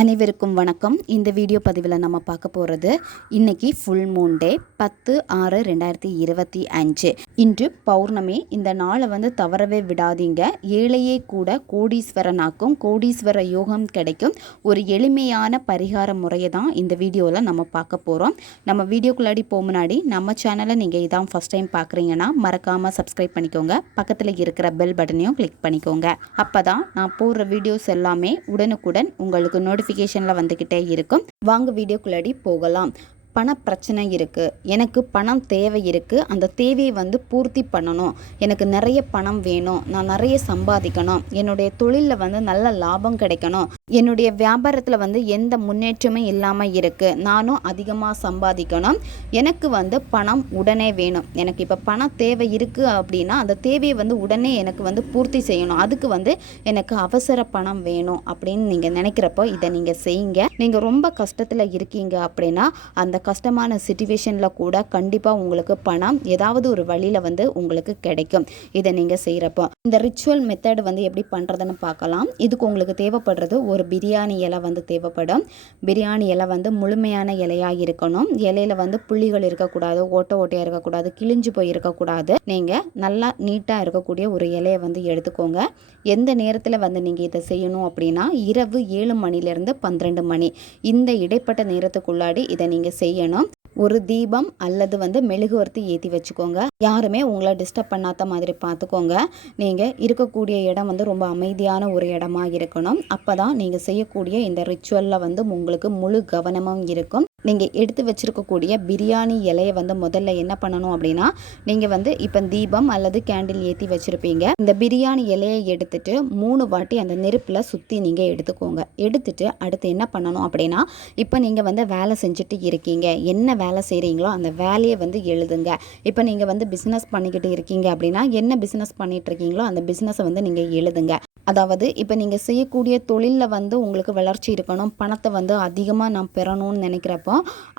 அனைவருக்கும் வணக்கம். இந்த வீடியோ பதிவில் நம்ம பார்க்க போகிறது இன்னைக்கு ஃபுல் மூன் டே பத்து ஆறு ரெண்டாயிரத்தி இருபத்தி அஞ்சு. இன்று பௌர்ணமி. இந்த நாளை வந்து தவறவே விடாதீங்க. ஏழையே கூட கோடீஸ்வரனாக்கும் கோடீஸ்வர யோகம் கிடைக்கும். ஒரு எளிமையான பரிகார முறையை தான் இந்த வீடியோவில் நம்ம பார்க்க போகிறோம் நம்ம வீடியோக்குள்ளாடி போக முன்னாடி நம்ம சேனலை நீங்கள் இதான் ஃபஸ்ட் டைம் பார்க்குறீங்கன்னா மறக்காமல் சப்ஸ்கிரைப் பண்ணிக்கோங்க. பக்கத்தில் இருக்கிற பெல் பட்டனையும் கிளிக் பண்ணிக்கோங்க. அப்போ தான் நான் போடுற வீடியோஸ் எல்லாமே உடனுக்குடன் உங்களுக்கு நோட்டி நோட்டிஃபிகேஷனில் வந்துக்கிட்டே இருக்கும். வாங்க வீடியோக்குள்ளாடி போகலாம். பண பிரச்சனை இருக்குது எனக்கு பணம் தேவை இருக்குது அந்த தேவையை வந்து பூர்த்தி பண்ணணும். எனக்கு நிறைய பணம் வேணும். நான் நிறைய சம்பாதிக்கணும். என்னுடைய தொழிலில் வந்து நல்ல லாபம் கிடைக்கணும். என்னுடைய வியாபாரத்தில் வந்து எந்த முன்னேற்றமும் இல்லாமல் இருக்குது நானும் அதிகமாக சம்பாதிக்கணும். எனக்கு வந்து பணம் உடனே வேணும். எனக்கு இப்போ பணம் தேவை இருக்குது அப்படின்னா அந்த தேவையை வந்து உடனே எனக்கு வந்து பூர்த்தி செய்யணும். அதுக்கு வந்து எனக்கு அவசர பணம் வேணும் அப்படின்னு நீங்கள் நினைக்கிறப்போ இதை நீங்கள் செய்யுங்க. நீங்கள் ரொம்ப கஷ்டத்தில் இருக்கீங்க அப்படின்னா அந்த கஷ்டமான சுச்சுவேஷனில் கூட கண்டிப்பாக உங்களுக்கு பணம் ஏதாவது ஒரு வழியில் வந்து உங்களுக்கு கிடைக்கும். இதை நீங்கள் செய்கிறப்போ இந்த ரிச்சுவல் மெத்தட் வந்து எப்படி பண்ணுறதுன்னு பார்க்கலாம். இதுக்கு உங்களுக்கு தேவைப்படுறது ஒரு பிரியாணி இலை வந்து தேவைப்படும். பிரியாணி இலை வந்து முழுமையான இலையாக இருக்கணும். இலையில வந்து புள்ளிகள் இருக்கக்கூடாது ஓட்ட ஓட்டையாக இருக்கக்கூடாது கிழிஞ்சு போய் இருக்கக்கூடாது. நீங்கள் நல்லா நீட்டாக இருக்கக்கூடிய ஒரு இலையை வந்து எடுத்துக்கோங்க. எந்த நேரத்தில் வந்து நீங்கள் இதை செய்யணும் அப்படின்னா இரவு ஏழு மணிலேருந்து பன்னிரெண்டு மணி. இந்த இடைப்பட்ட நேரத்துக்குள்ளாடி இதை நீங்கள் செய்ய செய்யணும். ஒரு தீபம் அல்லது வந்து மெழுகுவர்த்தி ஏற்றி வச்சுக்கோங்க. யாருமே உங்களை டிஸ்டர்ப் பண்ணாத மாதிரி பார்த்துக்கோங்க. நீங்கள் இருக்கக்கூடிய இடம் வந்து ரொம்ப அமைதியான ஒரு இடமா இருக்கணும். அப்போ தான் நீங்கள் செய்யக்கூடிய இந்த ரிச்சுவலில் வந்து உங்களுக்கு முழு கவனமும் இருக்கும். நீங்கள் எடுத்து வச்சுருக்கக்கூடிய பிரியாணி இலையை வந்து முதல்ல என்ன பண்ணணும் அப்படின்னா நீங்கள் வந்து இப்போ தீபம் அல்லது கேண்டில் ஏற்றி வச்சுருப்பீங்க. இந்த பிரியாணி இலையை எடுத்துட்டு மூணு வாட்டி அந்த நெருப்பில் சுற்றி நீங்கள் எடுத்துக்கோங்க. எடுத்துட்டு அடுத்து என்ன பண்ணணும் அப்படின்னா இப்போ நீங்கள் வந்து வேலை செஞ்சுட்டு இருக்கீங்க. என்ன வேலை செய்கிறீங்களோ அந்த வேலையை வந்து எழுதுங்க. இப்போ நீங்கள் வந்து பிஸ்னஸ் பண்ணிக்கிட்டு இருக்கீங்க அப்படின்னா என்ன பிஸ்னஸ் பண்ணிகிட்டு இருக்கீங்களோ அந்த பிஸ்னஸை வந்து நீங்கள் எழுதுங்க. அதாவது இப்போ நீங்கள் செய்யக்கூடிய தொழிலில் வந்து உங்களுக்கு வளர்ச்சி இருக்கணும் பணத்தை வந்து அதிகமாக நான் பெறணும்னு நினைக்கிறப்போ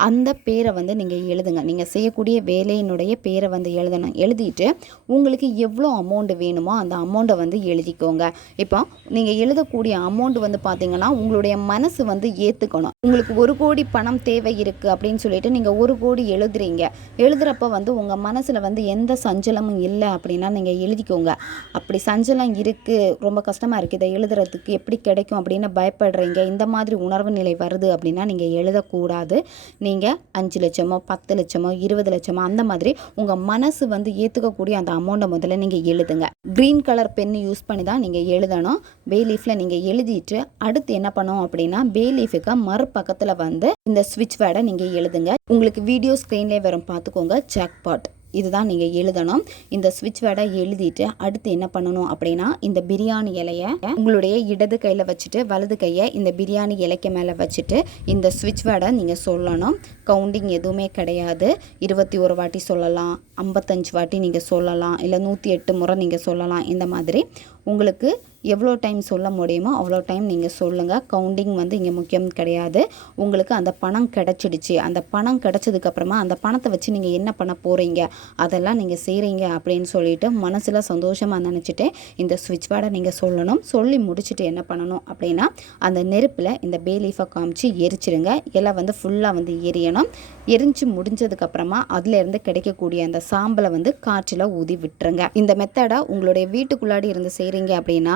அந்த பேரை வந்து நீங்கள் எழுதுங்க. நீங்கள் செய்யக்கூடிய வேலையினுடைய பேரை வந்து எழுதணும் எழுதிட்டு உங்களுக்கு எவ்வளோ அமௌண்ட் வேணுமோ அந்த அமௌண்ட்டை வந்து எழுதிக்கோங்க. இப்போ நீங்கள் எழுதக்கூடிய அமௌண்ட் வந்து பார்த்தீங்கன்னா உங்களுடைய மனசு வந்து ஏற்றுக்கணும் உங்களுக்கு ஒரு கோடி பணம் தேவை இருக்குது அப்படின்னு சொல்லிட்டு நீங்கள் ஒரு கோடி எழுதுறீங்க. எழுதுகிறப்ப வந்து உங்கள் மனசில் வந்து எந்த சஞ்சலமும் இல்லை அப்படின்னா நீங்கள் எழுதிக்கோங்க. அப்படி சஞ்சலம் இருக்குது ரொம்ப கஷ்டம் கஷ்டமாக இருக்குது இதை எழுதுறதுக்கு எப்படி கிடைக்கும் அப்படின்னு பயப்படுறீங்க. இந்த மாதிரி உணர்வு நிலை வருது அப்படின்னா நீங்கள் எழுதக்கூடாது. நீங்கள் அஞ்சு லட்சமோ பத்து லட்சமோ இருபது லட்சமோ அந்த மாதிரி உங்கள் மனசு வந்து ஏற்றுக்கக்கூடிய அந்த அமௌண்ட்டை முதல்ல நீங்கள் எழுதுங்க. க்ரீன் கலர் பென் யூஸ் பண்ணி தான் நீங்கள் எழுதணும். பே லீஃபில் நீங்கள் எழுதிட்டு அடுத்து என்ன பண்ணோம் அப்படின்னா பே லீஃபுக்கு மறுபக்கத்தில் வந்து இந்த ஸ்விட்ச் வேர்டை நீங்கள் எழுதுங்க. உங்களுக்கு வீடியோ ஸ்க்ரீன்லேயே வரும். பார்த்துக்கோங்க. ஜாக்பாட் இதுதான் நீங்கள் எழுதணும். இந்த ஸ்விட்ச் வேர்டை எழுதிட்டு அடுத்து என்ன பண்ணணும் அப்படின்னா இந்த பிரியாணி இலையை உங்களுடைய இடது கையில் வச்சுட்டு வலது கையை இந்த பிரியாணி இலைக்கு மேலே வச்சுட்டு இந்த ஸ்விட்ச் வேர்டை நீங்கள் சொல்லணும். கவுண்டிங் எதுவுமே கிடையாது. இருபத்தி ஒரு வாட்டி சொல்லலாம் ஐம்பத்தஞ்சு வாட்டி நீங்கள் சொல்லலாம் இல்லை நூற்றி எட்டு முறை நீங்கள் சொல்லலாம் இந்த மாதிரி. உங்களுக்கு எவ்வளோ டைம் சொல்ல முடியுமோ அவ்வளோ டைம் நீங்கள் சொல்லுங்கள் கவுண்டிங் வந்து இங்கே முக்கியம் கிடையாது. உங்களுக்கு அந்த பணம் கிடச்சிடுச்சு. அந்த பணம் கிடச்சதுக்கப்புறமா அந்த பணத்தை வச்சு நீங்கள் என்ன பண்ண போகிறீங்க அதெல்லாம் நீங்கள் செய்கிறீங்க அப்படின்னு சொல்லிட்டு மனசில் சந்தோஷமாக நினச்சிட்டு இந்த ஸ்விட்ச் பேடை நீங்கள் சொல்லணும். சொல்லி முடிச்சுட்டு என்ன பண்ணணும் அப்படின்னா அந்த நெருப்பில் இந்த பேலீஃபை காமிச்சு எரிச்சிடுங்க இலை வந்து ஃபுல்லாக வந்து எரியணும். எரிஞ்சு முடிஞ்சதுக்கப்புறமா அதுலேருந்து கிடைக்கக்கூடிய அந்த சாம்பலை வந்து காற்றில் ஊதி விட்டுருங்க. இந்த மெத்தடை உங்களுடைய வீட்டுக்குள்ளாடி இருந்து செய்கிறீங்க அப்படின்னா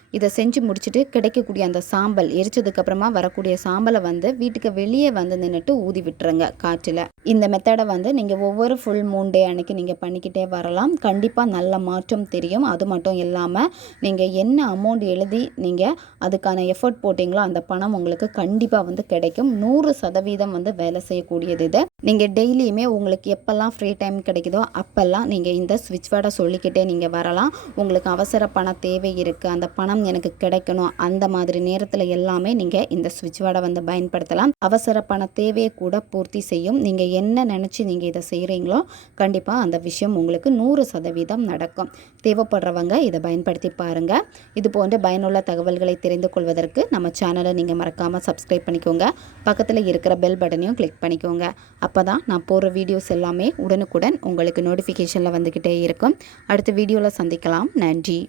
இதை செஞ்சு முடிச்சுட்டு கிடைக்கக்கூடிய அந்த சாம்பல் எரிச்சதுக்கப்புறமா வரக்கூடிய சாம்பலை வந்து வீட்டுக்கு வெளியே வந்து நின்றுட்டு ஊதி விட்டுருங்க காற்றில். இந்த மெத்தடை வந்து நீங்கள் ஒவ்வொரு ஃபுல் மூன் டே அன்னைக்கு நீங்கள் பண்ணிக்கிட்டே வரலாம். கண்டிப்பாக நல்ல மாற்றம் தெரியும். அது மட்டும் இல்லாமல் நீங்கள் என்ன அமௌண்ட் எழுதி நீங்கள் அதுக்கான எஃபர்ட் போட்டிங்களோ அந்த பணம் உங்களுக்கு கண்டிப்பாக வந்து கிடைக்கும். நூறு சதவீதம் வந்து வேலை செய்யக்கூடியது இது. நீங்கள் டெய்லியுமே உங்களுக்கு எப்போல்லாம் ஃப்ரீ டைம் கிடைக்குதோ அப்போல்லாம் நீங்கள் இந்த ஸ்விட்ச் வேர்டை சொல்லிக்கிட்டே நீங்கள் வரலாம். உங்களுக்கு அவசர பண தேவை இருக்குது அந்த பணம் பணம் எனக்கு கிடைக்கணும். அந்த மாதிரி நேரத்தில் எல்லாமே நீங்கள் இந்த சுவிட்ச் வேர்டை வந்து பயன்படுத்தலாம். அவசர பண தேவையை கூட பூர்த்தி செய்யும். நீங்கள் என்ன நினச்சி நீங்கள் இதை செய்கிறீங்களோ கண்டிப்பாக அந்த விஷயம் உங்களுக்கு நூறு சதவீதம் நடக்கும். தேவைப்படுறவங்க இதை பயன்படுத்தி பாருங்கள் இது போன்ற பயனுள்ள தகவல்களை தெரிந்து கொள்வதற்கு நம்ம சேனலை நீங்கள் மறக்காமல் சப்ஸ்கிரைப் பண்ணிக்கோங்க. பக்கத்தில் இருக்கிற பெல் பட்டனையும் கிளிக் பண்ணிக்கோங்க. அப்போ தான் நான் போடுற வீடியோஸ் எல்லாமே உடனுக்குடன் உங்களுக்கு நோட்டிஃபிகேஷனில் வந்துக்கிட்டே இருக்கும். அடுத்த வீடியோவில் சந்திக்கலாம். நன்றி.